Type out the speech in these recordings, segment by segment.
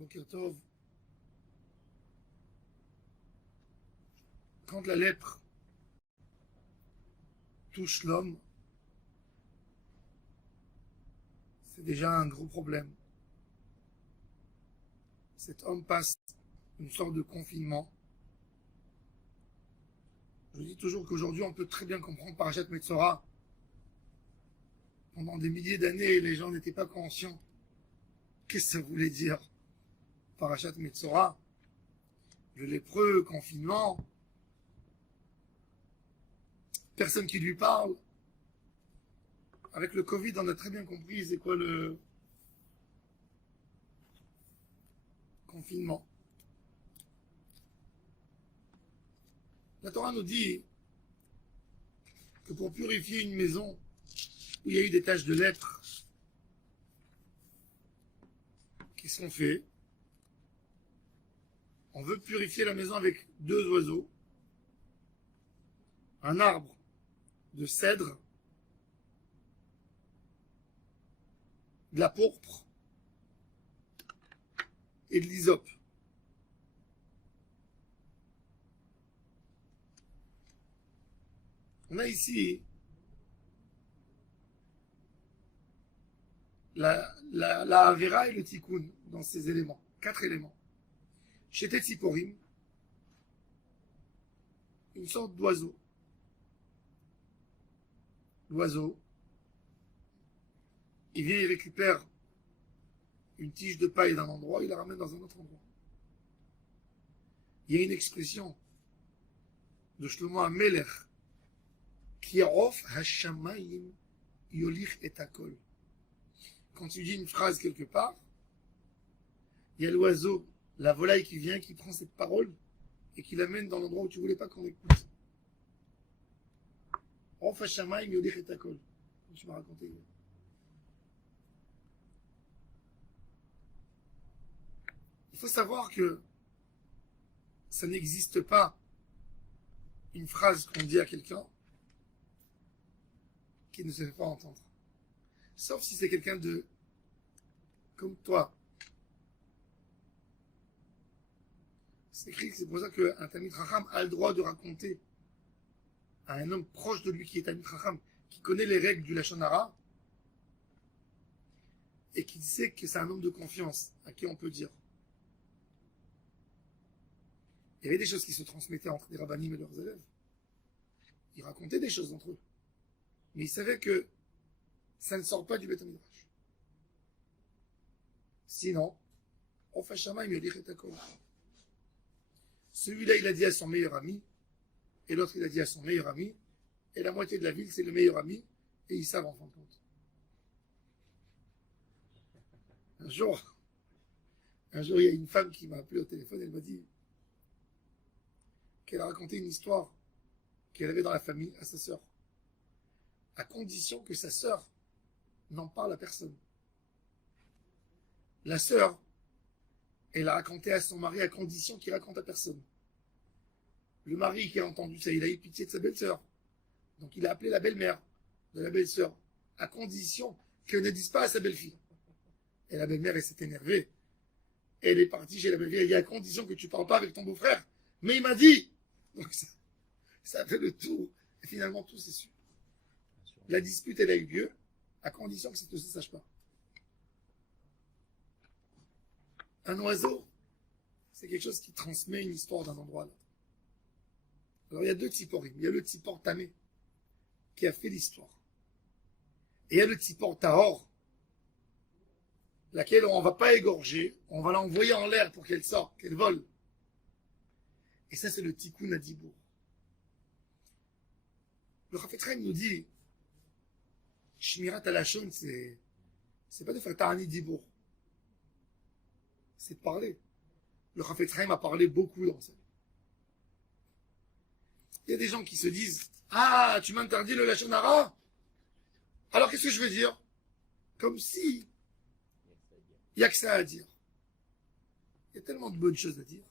Boker Tov. Quand la lèpre touche l'homme, c'est déjà un gros problème. Cet homme passe une sorte de confinement. Je dis toujours qu'aujourd'hui, on peut très bien comprendre Parashat Metzora. Pendant des milliers d'années, les gens n'étaient pas conscients. Qu'est-ce que ça voulait dire Parashat Metzora, le lépreux, confinement, personne qui lui parle. Avec le Covid, on a très bien compris c'est quoi le confinement. La Torah nous dit que pour purifier une maison où il y a eu des taches de lèpre qui sont faites, on veut purifier la maison avec 2 oiseaux, un arbre de cèdre, de la pourpre et de l'hysope. On a ici la Avera et le Tikkun dans ces éléments, 4 éléments. Chez Tetziporim, une sorte d'oiseau. L'oiseau, il vient, il récupère une tige de paille d'un endroit, il la ramène dans un autre endroit. Il y a une expression de Shlomo HaMelech, Kirof Hashamayim Yolich et Akol. Quand tu dis une phrase quelque part, il y a l'oiseau, la volaille qui vient, qui prend cette parole et qui l'amène dans l'endroit où tu ne voulais pas qu'on écoute. Rof Hashamayim Yolich et Akol. Comme tu m'as raconté hier. Il faut savoir que ça n'existe pas une phrase qu'on dit à quelqu'un qui ne se fait pas entendre. Sauf si c'est quelqu'un de comme toi. C'est écrit, c'est pour ça qu'un Talmid Chacham a le droit de raconter à un homme proche de lui qui est Talmid Chacham, qui connaît les règles du Lashon Hara et qui sait que c'est un homme de confiance à qui on peut dire. Il y avait des choses qui se transmettaient entre les rabbinim et leurs élèves. Ils racontaient des choses entre eux. Mais ils savaient que ça ne sort pas du Beth Midrash. Sinon, on fait Shama, il me dit celui-là, il a dit à son meilleur ami, et l'autre, il a dit à son meilleur ami, et la moitié de la ville, c'est le meilleur ami, et ils savent en fin de compte. Un jour, il y a une femme qui m'a appelé au téléphone, elle m'a dit qu'elle a raconté une histoire qu'elle avait dans la famille à sa sœur, à condition que sa sœur n'en parle à personne. La sœur, elle a raconté à son mari à condition qu'il raconte à personne. Le mari qui a entendu ça, il a eu pitié de sa belle-sœur. Donc il a appelé la belle-mère de la belle-sœur, à condition qu'elle ne dise pas à sa belle-fille. Et la belle-mère, elle s'est énervée. Elle est partie chez la belle-fille, elle dit à condition que tu ne parles pas avec ton beau-frère. Mais il m'a dit. Donc ça a fait le tour. Et finalement, tout s'est su. La dispute, elle a eu lieu, à condition que ça ne se sache pas. Un oiseau, c'est quelque chose qui transmet une histoire d'un endroit à l'autre. Alors il y a 2 tziporim. Il y a le tzipor tamé, qui a fait l'histoire. Et il y a le tzipor tahor, laquelle on ne va pas égorger, on va l'envoyer en l'air pour qu'elle sorte, qu'elle vole. Et ça, c'est le tikkun adibour. Le Chafetz Chaim nous dit, Shmirat Halashon, c'est pas de faire ta'ani dibour. C'est de parler. Le Chafetz Chaim a parlé beaucoup dans ça. Il y a des gens qui se disent, ah, tu m'interdis le Lashon Hara? Alors qu'est-ce que je veux dire? Comme si il n'y a que ça à dire. Il y a tellement de bonnes choses à dire.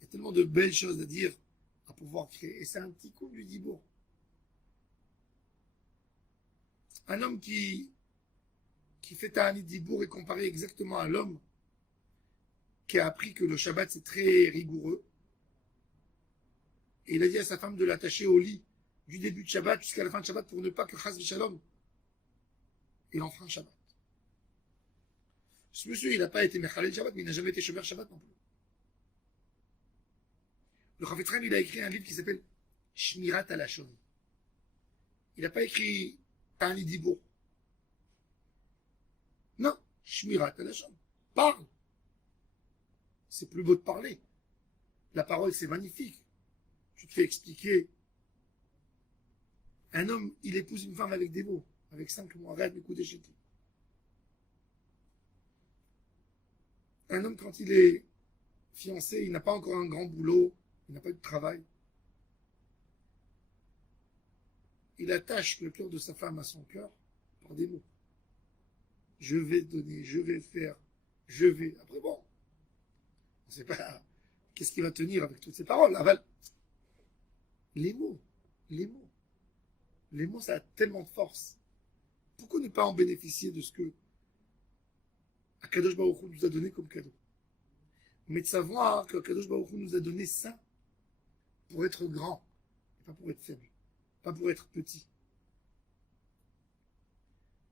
Il y a tellement de belles choses à dire, à pouvoir créer. Et c'est un petit coup du dibour. Un homme qui qui fait Ta'anit Dibour est comparé exactement à l'homme qui a appris que le Shabbat c'est très rigoureux. Et il a dit à sa femme de l'attacher au lit du début de Shabbat jusqu'à la fin de Shabbat pour ne pas que Chas v'Shalom il enfreint Shabbat. Ce monsieur, il n'a pas été Mechalel Shabbat, mais il n'a jamais été Shomer Shabbat non plus. Le Chafetz Chaim, il a écrit un livre qui s'appelle Shmirat Halashon. Il n'a pas écrit Ta'anit Dibour. Non, Shmirat Halashon. Parle. C'est plus beau de parler. La parole, c'est magnifique. Tu te fais expliquer. Un homme, il épouse une femme avec des mots, avec 5 mots. Arrête de coups d'échequer. Un homme, quand il est fiancé, il n'a pas encore un grand boulot, il n'a pas de travail. Il attache le cœur de sa femme à son cœur par des mots. Je vais donner, je vais faire, je vais. Après, bon, on ne sait pas qu'est-ce qui va tenir avec toutes ces paroles. Les mots, les mots. Les mots, ça a tellement de force. Pourquoi ne pas en bénéficier de ce que Akadosh Baruch Hu nous a donné comme cadeau? Mais de savoir que Akadosh Baruch Hu nous a donné ça pour être grand, et pas pour être faible, pas pour être petit.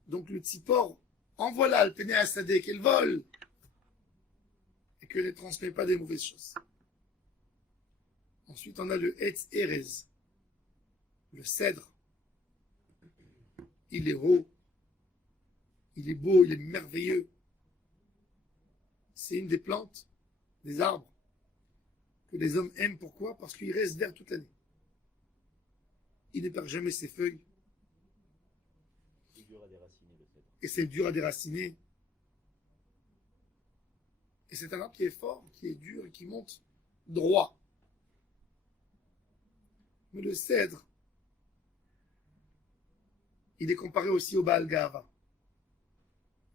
Donc le tzipor, envoie-la, le péné à Sadeh, qu'elle vole, et qu'elle ne transmet pas des mauvaises choses. Ensuite, on a le Etz Erez, le cèdre. Il est haut, il est beau, il est merveilleux. C'est une des plantes, des arbres, que les hommes aiment. Pourquoi? Parce qu'il reste vert toute l'année. Il ne perd jamais ses feuilles. C'est dur à déraciner, le cèdre. Et c'est dur à déraciner. Et c'est un arbre qui est fort, qui est dur et qui monte droit. Mais le cèdre, il est comparé aussi au Baal Gava.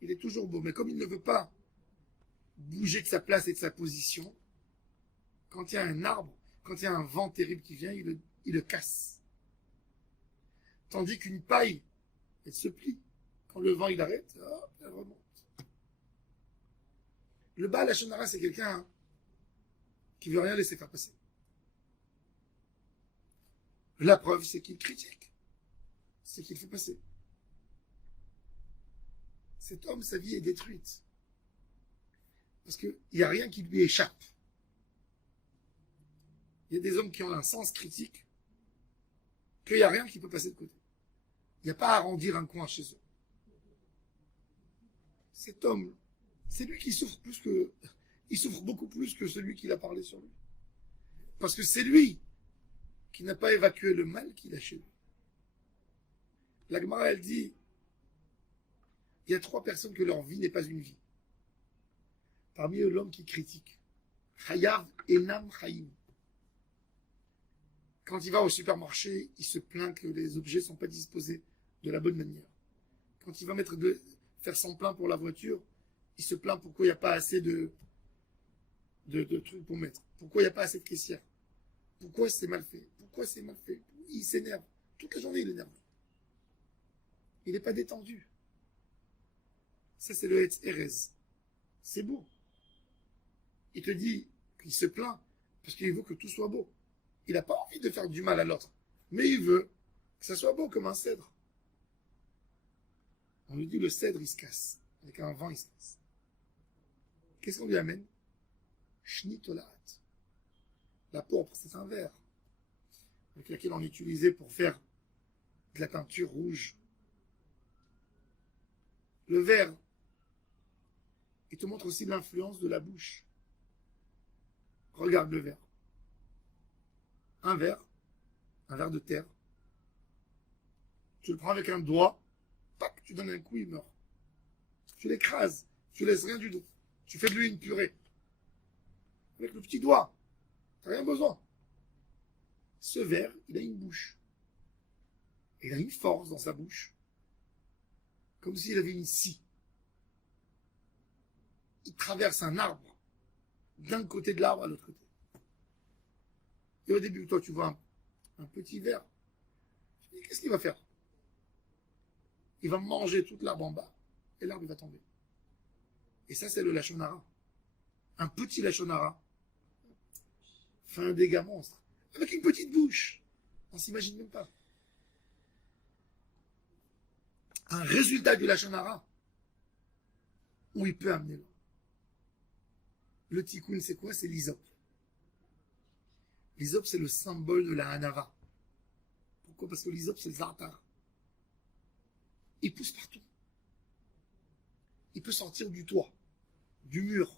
Il est toujours beau, mais comme il ne veut pas bouger de sa place et de sa position, quand il y a un arbre, quand il y a un vent terrible qui vient, il le casse. Tandis qu'une paille, elle se plie. Quand le vent il arrête, hop, elle remonte. Le Baal Hashonara, c'est quelqu'un qui veut rien laisser faire passer. La preuve, c'est qu'il critique. C'est qu'il fait passer. Cet homme, sa vie est détruite. Parce qu'il n'y a rien qui lui échappe. Il y a des hommes qui ont un sens critique qu'il n'y a rien qui peut passer de côté. Il n'y a pas à arrondir un coin chez eux. Cet homme, c'est lui qui souffre plus que... Il souffre beaucoup plus que celui qui l'a parlé sur lui. Parce que c'est lui qui n'a pas évacué le mal qu'il a chez lui. La Gemara, elle dit, il y a 3 personnes que leur vie n'est pas une vie. Parmi eux, l'homme qui critique. Chayav enam chayim. Quand il va au supermarché, il se plaint que les objets ne sont pas disposés de la bonne manière. Quand il va faire son plein pour la voiture, il se plaint pourquoi il n'y a pas assez de trucs pour mettre. Pourquoi il n'y a pas assez de caissières. Pourquoi c'est mal fait. Pourquoi c'est mal fait. Il s'énerve. Toute la journée, il est nerveux. Il n'est pas détendu. Ça, c'est le Etz Erez. C'est beau. Il te dit qu'il se plaint parce qu'il veut que tout soit beau. Il n'a pas envie de faire du mal à l'autre, mais il veut que ça soit beau comme un cèdre. On lui dit le cèdre, il se casse. Avec un vent, il se casse. Qu'est-ce qu'on lui amène? Shnitolat. La pourpre, c'est un verre avec lequel on utilisait pour faire de la teinture rouge. Le verre, il te montre aussi l'influence de la bouche. Regarde le verre. Un verre de terre. Tu le prends avec un doigt, tac, tu donnes un coup, il meurt. Tu l'écrases, tu laisses rien du tout. Tu fais de lui une purée. Avec le petit doigt, tu n'as rien besoin. Ce verre, il a une bouche. Il a une force dans sa bouche. Comme s'il avait une scie. Il traverse un arbre d'un côté de l'arbre à l'autre côté. Et au début, toi, tu vois un petit verre. Tu te dis, qu'est-ce qu'il va faire? Il va manger toute l'arbre en bas. et l'arbre va tomber. Et ça, c'est le Lachon Hara. Un petit Lachon Hara fait un dégât monstre. Avec une petite bouche. On s'imagine même pas. Un résultat du Lachon Hara où il peut amener l'eau. Le tikkun, c'est quoi? C'est l'hysope. L'hysope, c'est le symbole de la hanava. Pourquoi? Parce que l'hysope, c'est le za'atar. Il pousse partout. Il peut sortir du toit, du mur,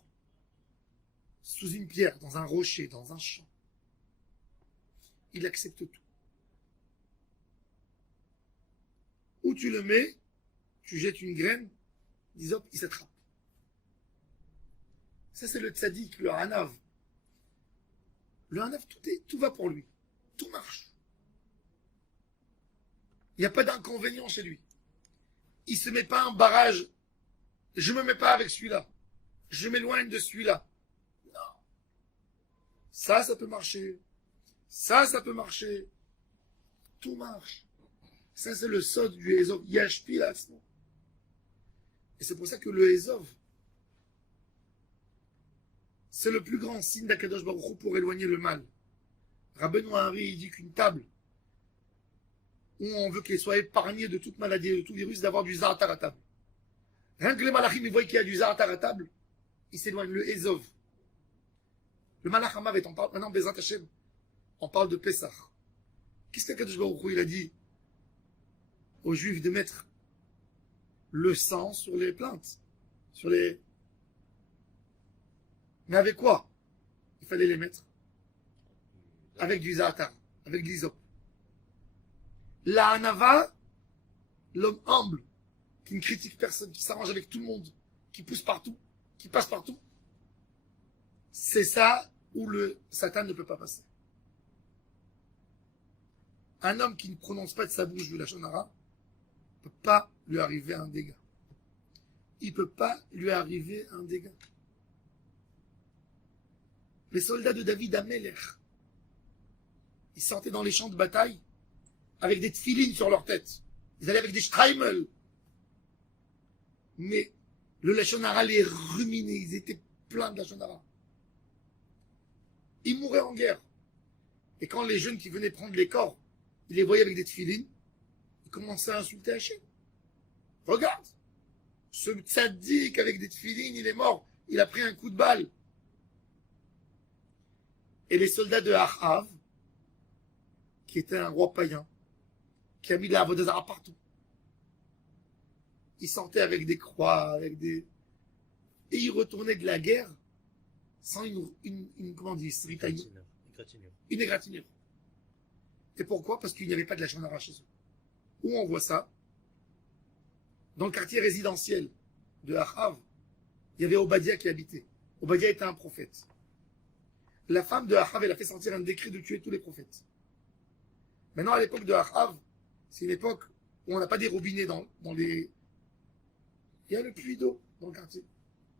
sous une pierre, dans un rocher, dans un champ. Il accepte tout. Où tu le mets, tu jettes une graine, l'hysope, il s'attrape. Ça, c'est le tzaddik, le hanav. Le hanav, tout va pour lui. Tout marche. Il n'y a pas d'inconvénient chez lui. Il ne se met pas un barrage. Je ne me mets pas avec celui-là. Je m'éloigne de celui-là. Non. Ça peut marcher. Ça peut marcher. Tout marche. Ça, c'est le sod du Ezov. Yashpi là. Et c'est pour ça que le Ezov, c'est le plus grand signe d'Akadosh Baruch Hu pour éloigner le mal. Rabbeinu Hari, il dit qu'une table où on veut qu'elle soit épargnée de toute maladie et de tout virus, d'avoir du za'atar à table. Rien que les malachim, ils voient qu'il y a du za'atar à table, ils s'éloignent. Le Ezov. Le malach Hamavet, on parle maintenant, Bezat Hashem, on parle de Pessah. Qu'est-ce qu'Akadosh Baruch Hu, il a dit aux Juifs de mettre le sang sur les plaintes, sur les... Mais avec quoi? Il fallait les mettre avec du za'atar, avec de l'hysope. La hanava, l'homme humble, qui ne critique personne, qui s'arrange avec tout le monde, qui pousse partout, qui passe partout, c'est ça où le Satan ne peut pas passer. Un homme qui ne prononce pas de sa bouche du Lachon Hara ne peut pas lui arriver un dégât. Il ne peut pas lui arriver un dégât. Les soldats de David à Melech, ils sortaient dans les champs de bataille avec des tfilines sur leur tête. Ils allaient avec des streimel. Mais le Lachon Hara les ruminait. Ils étaient pleins de Lachon Hara. Ils mouraient en guerre. Et quand les jeunes qui venaient prendre les corps, ils les voyaient avec des tfilines, ils commençaient à insulter Hachem. Regarde, ce tzaddik avec des tfilines, il est mort. Il a pris un coup de balle. Et les soldats de Achav, qui était un roi païen, qui a mis la avodah zara partout, ils sortaient avec des croix, avec des... Et ils retournaient de la guerre sans comment on dit, une égratignure. Et pourquoi? Parce qu'il n'y avait pas de la Lachon Hara chez eux. Où on voit ça? Dans le quartier résidentiel de Achav, il y avait Obadiah qui habitait. Obadiah était un prophète. La femme de Achav, elle a fait sortir un décret de tuer tous les prophètes. Maintenant, à l'époque de Achav, c'est une époque où on n'a pas des robinets dans les... Il y a le puits d'eau dans le quartier.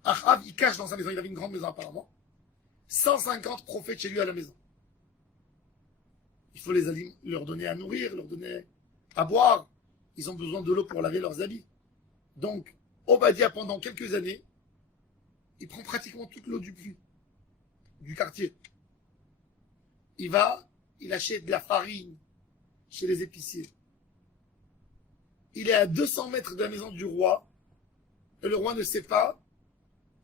Achav, il cache dans sa maison, il avait une grande maison apparemment, 150 prophètes chez lui à la maison. Il faut leur donner à nourrir, leur donner à boire. Ils ont besoin de l'eau pour laver leurs habits. Donc, Obadiah, pendant quelques années, il prend pratiquement toute l'eau du puits, du quartier. Il achète de la farine chez les épiciers. Il est à 200 mètres de la maison du roi, et le roi ne sait pas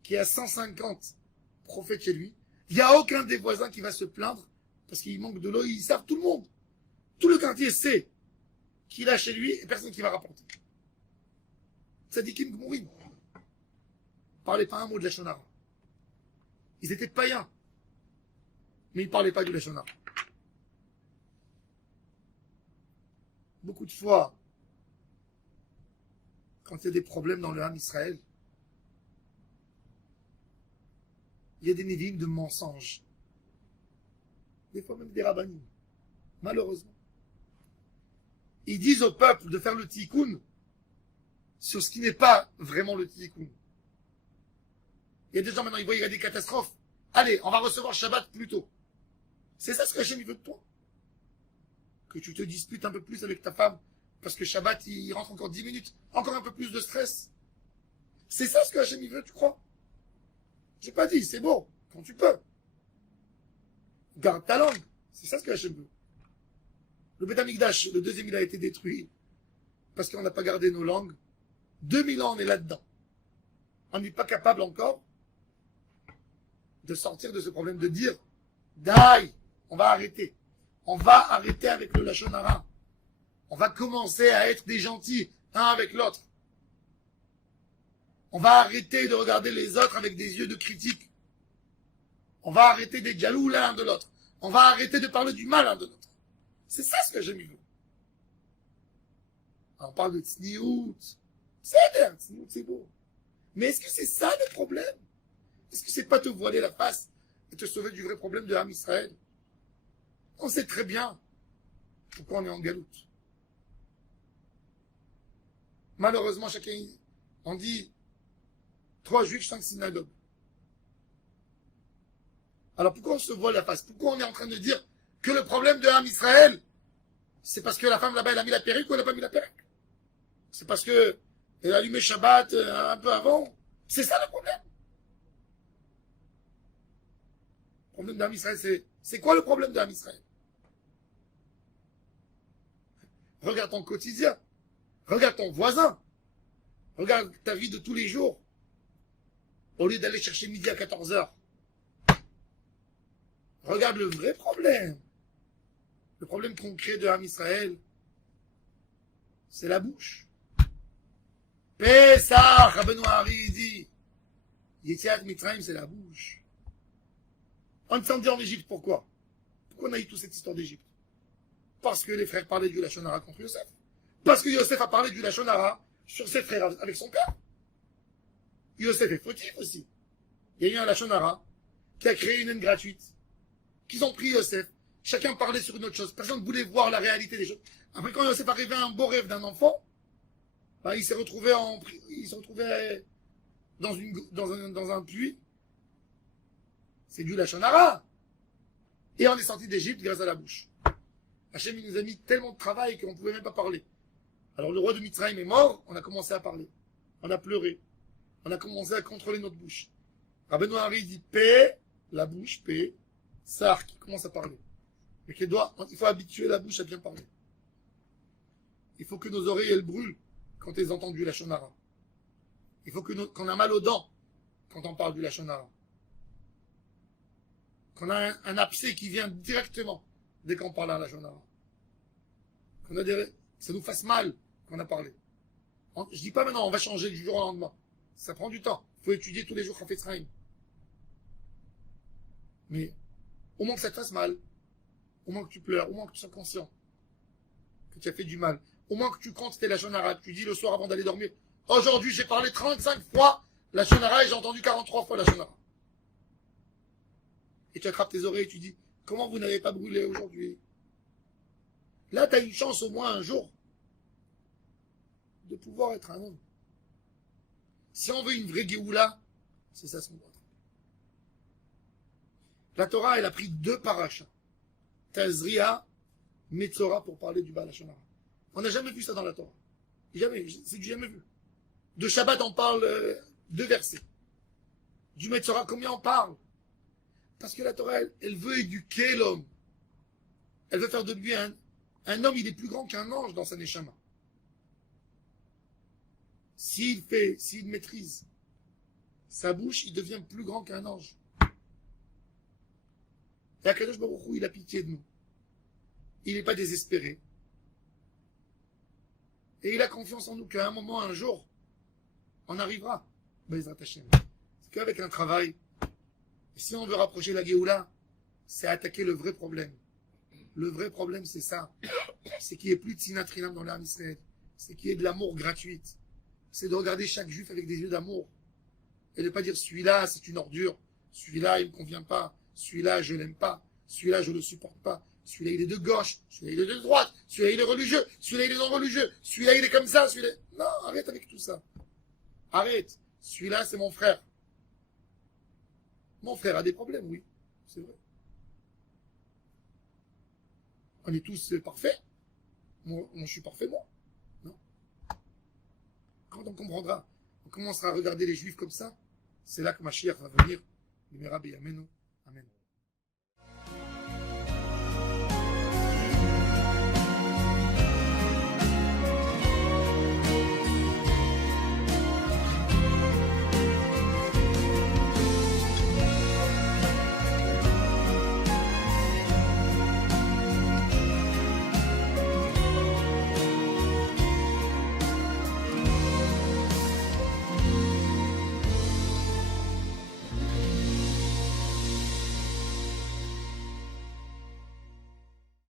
qu'il y a 150 prophètes chez lui. Il n'y a aucun des voisins qui va se plaindre parce qu'il manque de l'eau. Ils savent, tout le monde. Tout le quartier sait qu'il a chez lui et personne qui va rapporter. Tzadikim Gmourim. Parlait pas un mot de Lachon Hara. Ils étaient païens. Mais ils ne parlaient pas du Lachon Hara. Beaucoup de fois, quand il y a des problèmes dans le Ham Israël, il y a des médiums de mensonges. Des fois même des rabbinim. Malheureusement. Ils disent au peuple de faire le tikkun sur ce qui n'est pas vraiment le tikkun. Il y a des gens maintenant, ils voient qu'il y a des catastrophes. Allez, on va recevoir Shabbat plus tôt. C'est ça ce que Hachem veut de toi. Que tu te disputes un peu plus avec ta femme parce que Shabbat, il rentre encore 10 minutes. Encore un peu plus de stress. C'est ça ce que Hachem il veut, tu crois? J'ai pas dit, c'est beau, quand tu peux. Garde ta langue. C'est ça ce que Hachem veut. Le Beth Amikdash, le deuxième, il a été détruit parce qu'on n'a pas gardé nos langues. 2000 ans, on est là-dedans. On n'est pas capable encore de sortir de ce problème, de dire, Daï, on va arrêter. On va arrêter avec le Lachon Hara. On va commencer à être des gentils, un avec l'autre. On va arrêter de regarder les autres avec des yeux de critique. On va arrêter d'être jaloux l'un de l'autre. On va arrêter de parler du mal l'un de l'autre. C'est ça ce que j'ai mis. On parle de tsniout. C'est bien, tsniout, c'est beau. Mais est-ce que c'est ça le problème? Est-ce que c'est pas te voiler la face et te sauver du vrai problème de l'âme Israël? On sait très bien pourquoi on est en galoute. Malheureusement, chacun, on dit 3 juifs, 5 synagogues. Alors pourquoi on se voile la face? Pourquoi on est en train de dire que le problème de l'âme Israël, c'est parce que la femme là-bas, elle a mis la perruque ou elle n'a pas mis la perruque? C'est parce que elle a allumé Shabbat un peu avant? C'est ça le problème. Le problème de l'âme Israël, c'est quoi le problème de l'âme Israël? Regarde ton quotidien. Regarde ton voisin. Regarde ta vie de tous les jours. Au lieu d'aller chercher midi à 14h. Regarde le vrai problème. Le problème concret de l'âme Israël, c'est la bouche. Pesach, Rabbeinu Hari dit, Yetziat Mitzrayim, c'est la bouche. On descendit en Égypte, pourquoi? Pourquoi on a eu toute cette histoire d'Égypte? Parce que les frères parlaient du Lachon Hara contre Yosef. Parce que Yosef a parlé du Lachon Hara sur ses frères avec son père. Yosef est fautif aussi. Il y a eu un Lachon Hara qui a créé une haine gratuite. Qu'ils ont pris Yosef. Chacun parlait sur une autre chose. Personne ne voulait voir la réalité des choses. Après, quand Yosef arrivait à un beau rêve d'un enfant, bah, il s'est retrouvé dans un puits. C'est du Lachon Hara. Et on est sorti d'Égypte grâce à la bouche. Hachem il nous a mis tellement de travail qu'on ne pouvait même pas parler. Alors le roi de Mitzrayim est mort, on a commencé à parler. On a pleuré. On a commencé à contrôler notre bouche. Rabbeinu Hari dit paix, la bouche, paix, Sar qui commence à parler. Mais il faut habituer la bouche à bien parler. Il faut que nos oreilles elles brûlent quand elles entendent du Lachon Hara. Il faut qu'on a mal aux dents quand on parle du Lachon Hara. Qu'on a un abcès qui vient directement dès qu'on parle à Lachon Hara. Ça nous fasse mal qu'on a parlé. Je dis pas maintenant on va changer du jour au lendemain. Ça prend du temps. Il faut étudier tous les jours Chafetz Chaim. Mais au moins que ça te fasse mal, au moins que tu pleures, au moins que tu sois conscient que tu as fait du mal, au moins que tu comptes tes Lachon Hara, tu dis le soir avant d'aller dormir, aujourd'hui j'ai parlé 35 fois Lachon Hara et j'ai entendu 43 fois Lachon Hara. Et tu attrapes tes oreilles et tu dis, comment vous n'avez pas brûlé aujourd'hui? Là, tu as une chance au moins un jour de pouvoir être un homme. Si on veut une vraie Géoula, c'est ça ce qu'on doit attraper. La Torah, elle a pris 2 parachas. Tazria, Metzora pour parler du Baal Lachon Hara. On n'a jamais vu ça dans la Torah. Jamais, c'est du jamais vu. De Shabbat, on parle 2 versets. Du Metzora, combien on parle? Parce que la Torah, elle veut éduquer l'homme. Elle veut faire de lui un homme, il est plus grand qu'un ange dans sa neshama. S'il maîtrise sa bouche, il devient plus grand qu'un ange. Et Akadosh Baruch Hu, il a pitié de nous. Il n'est pas désespéré. Et il a confiance en nous qu'à un moment, un jour, on arrivera. Bezrat Hashem. C'est qu'avec un travail, si on veut rapprocher la Géoula, c'est attaquer le vrai problème. Le vrai problème, c'est ça. C'est qu'il n'y ait plus de Sinat Chinam dans l'âme Israël. C'est qu'il y ait de l'amour gratuit. C'est de regarder chaque juif avec des yeux d'amour. Et de ne pas dire celui-là, c'est une ordure. Celui-là, il ne me convient pas. Celui-là, je l'aime pas. Celui-là, je ne le supporte pas. Celui-là, il est de gauche. Celui-là, il est de droite. Celui-là, il est religieux. Celui-là, il est non religieux. Celui-là, il est comme ça. Celui-là... Non, arrête avec tout ça. Arrête. Celui-là, c'est mon frère. Mon frère a des problèmes, oui. C'est vrai. On est tous parfaits. Moi, je suis parfait, moi. Non. Quand on comprendra commencera à regarder les juifs comme ça, c'est là que Mashiach va venir, le Rabbi Yamenu.